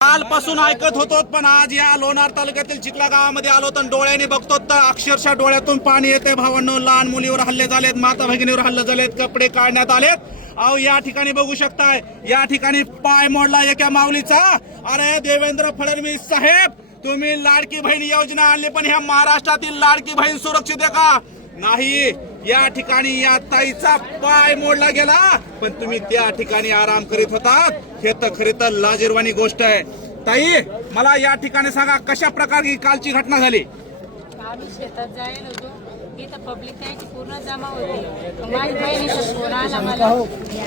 कालपासून ऐकत होतो, पण आज या लोणार तालुक्यातील चिखला गावामध्ये आलो तर डोळ्याने बघतो तर अक्षरशः डोळ्यातून पाणी येते. भावांनो, लहान मुलीवर हल्ले झालेत, माता भगिनीवर हल्ले झालेत, कपडे काढण्यात आलेत. अहो, या ठिकाणी बघू शकताय, या ठिकाणी पाय मोडला एका माऊलीचा. अरे देवेंद्र फडणवीस साहेब, तुम्ही लाडकी बहीण योजना आणली, पण ह्या महाराष्ट्रातील लाडकी बहीण सुरक्षित आहे का? नाही. या ठिकाणी या ताईचा पाय मोडला गेला, पण तुम्ही त्या ठिकाणी आराम करीत होतात. हे तर खरी तर लाजिरवाणी गोष्ट आहे. ताई, मला या ठिकाणी सांगा, कशा प्रकारे कालची घटना झाली? आम्ही शेतात जायला होतो, इथं पब्लिक त्याची पूर्ण जमा होती. माझ्या बहिणीचा फोन आला मला,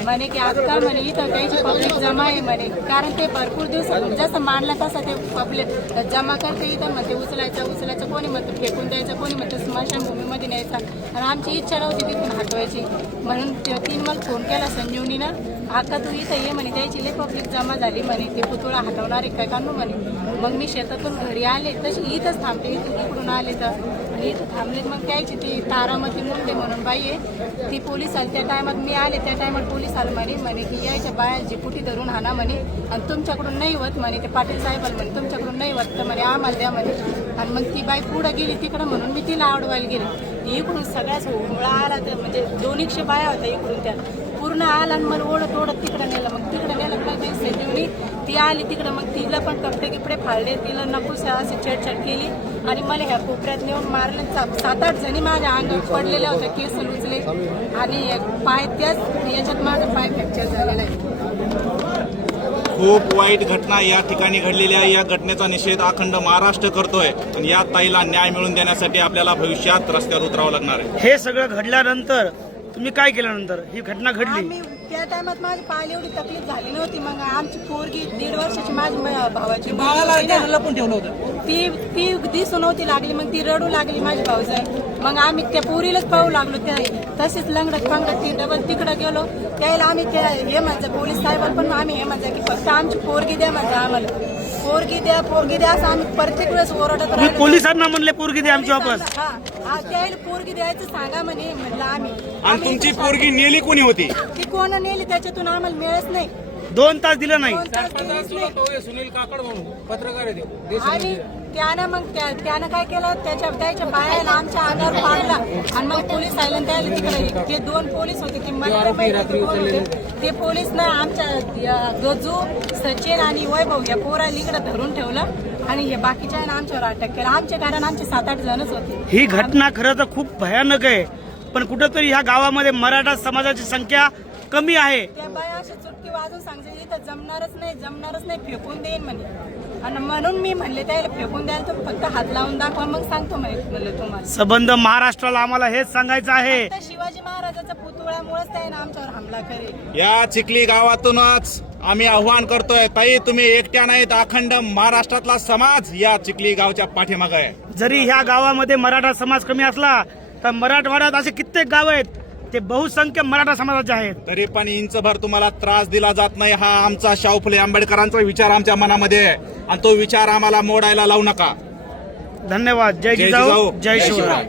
म्हणे की आता म्हणे इथं त्याची पब्लिक जमा आहे म्हणे, कारण ते भरपूर दिवस जसं मांडलं तसं ते पब्लिक जमा करते इथं. म्हणते उचलायचं कोणी म्हणतं फेकून द्यायचं, कोणी म्हणतं स्मशानभूमीमध्ये न्यायचा. आणि आमची इच्छा नव्हती तिथून हटवायची, म्हणून तीन मला फोन केला संजीवनीनं, आता तू इथं ये म्हणे, त्याची लई पब्लिक जमा झाली म्हणे, ते पुतळा हटवणार आहे काय काढू म्हणे. मग मी शेतातून घरी आले, तशी इथंच थांबते, इकडून आले तर इथं थांबले. मग त्याची ती तारामती मुंडे म्हणून बाई आहे, ती पोलीस आली. त्या टायमात मी आले, त्या टायमात पोलीस आलं म्हणे की यायच्या बाया पुटी धरून हाना म्हणे, आणि तुमच्याकडून नाही होत म्हणे. ते पाटील साहेबाला म्हणे तुमच्याकडून नाही होत तर म्हणे आम्हाला द्या म्हणे. आणि मग ती बाई पुढं गेली तिकडं, म्हणून मी तिला अडवायला गेले. इकडून सगळ्याच गोळा आला, तर म्हणजे 200 बाया होत्या इकडून, त्या पूर्ण आला आणि मला ओढत तिकडं नेलं. मग तिकडं नेलं का संजीवनी ती आली तिकडं, मग तिला पण कपडे गिपडे फाडले, तिला नकोस अशी छेडछाड केली आणि मला ह्या कोपऱ्यात नेऊन मारले. 7-8 जणी माझ्या अंगावर पडलेल्या होत्या, केस उचले आणि पाय त्याच याच्यात माझा पाय फ्रॅक्चर झालेला आहे. खूप वाईट घटना या ठिकाणी घडलेली आहे. या घटनेचा निषेध अखंड महाराष्ट्र करतोय, आणि या ताईला न्याय मिळवून देण्यासाठी आपल्याला भविष्यात रस्त्यावर उतरावं लागणार आहे. हे सगळं घडल्यानंतर तुम्ही काय केल्यानंतर ही घटना घडली? त्या टायमात माझी पायाला एवढी तकलीफ झाली नव्हती. मग आमची पोरगी 1.5 वर्षाची माझी भावाची लपून ठेवलं होतं, ती दिसून नव्हती लागली. मग ती रडू लागली माझी भाऊजाई. मग आम्ही त्या पोरीलाच पाहू लागलो, त्या तसेच लंगडत पांगडत ती डबल तिकडं गेलो. त्यावेळेला आम्ही त्या हे माझं पोलीस साहेबाला पण आम्ही हे माझं की फक्त आमची पोरगी द्या माझं, आम्हाला पोरगी द्या असं आम्ही प्रत्येक वेळेस ओरडत राहिलो. पोलिसांना म्हणले पोरगी द्या आमची वापस. हा त्यावेळेला पोरगी द्यायचं सांगा म्हणे, म्हणलं आम्ही. आणि तुमची पोरगी नेली कोणी होती? ती कोण नेली त्याच्यातून आम्हाला मिळत नाही. 2 तास दिलं नाही. 2 तास दिलेच नाही. सुनील काकड म्हणून पत्रकार आहे. आणि त्यानं काय केलं, त्याच्या बायाला आमच्या अंगावर पाडला. आणि मग पोलीस आले, त्याला तिकडे ते 2 पोलीस होते, ते मला ते पोलीस ना आमच्या गजू, सचिन आणि वैभव या पोराला इकडे धरून ठेवलं, आणि हे बाकीच्या आमच्यावर अटक केला. आमच्या कारण आमचे 7-8 जणच होते. ही घटना खरं तर खूप भयानक आहे, पण कुठंतरी ह्या गावामध्ये मराठा समाजाची संख्या कमी आहे. त्या बाया अशी चुटकी वाजून सांगते इथं जमणारच नाही, फेकून देईन म्हणे. आणि म्हणून मी म्हणले त्याला फेकून द्याल तर फक्त हात लावून दाखवा, मग सांगतो म्हणलं तुम्हाला. संबंध महाराष्ट्राला आम्हाला हेच सांगायचं आहे. शिवाजी महाराजाचा पुतळ्यामुळेच त्याने आमच्यावर हमला करेल. या चिखली गावातूनच आम्ही आव्हान करतोय, ताई तुम्ही एकट्या नाहीत, अखंड महाराष्ट्रातला समाज या चिखली गावच्या पाठीमागे आहे. जरी ह्या गावामध्ये मराठा समाज कमी असला तर मराठवाड्यात असे कित्येक गाव आहेत ते बहुसंख्य मराठा समाजाचे आहेत. तरी पण इंचभर तुम्हाला त्रास दिला जात नाही. हा आमचा शाहू फुले आंबेडकरांचा विचार आमच्या मनामध्ये आहे, आणि तो विचार आम्हाला मोडायला लावू नका. धन्यवाद. जय जिजाऊ, जय शिवराय.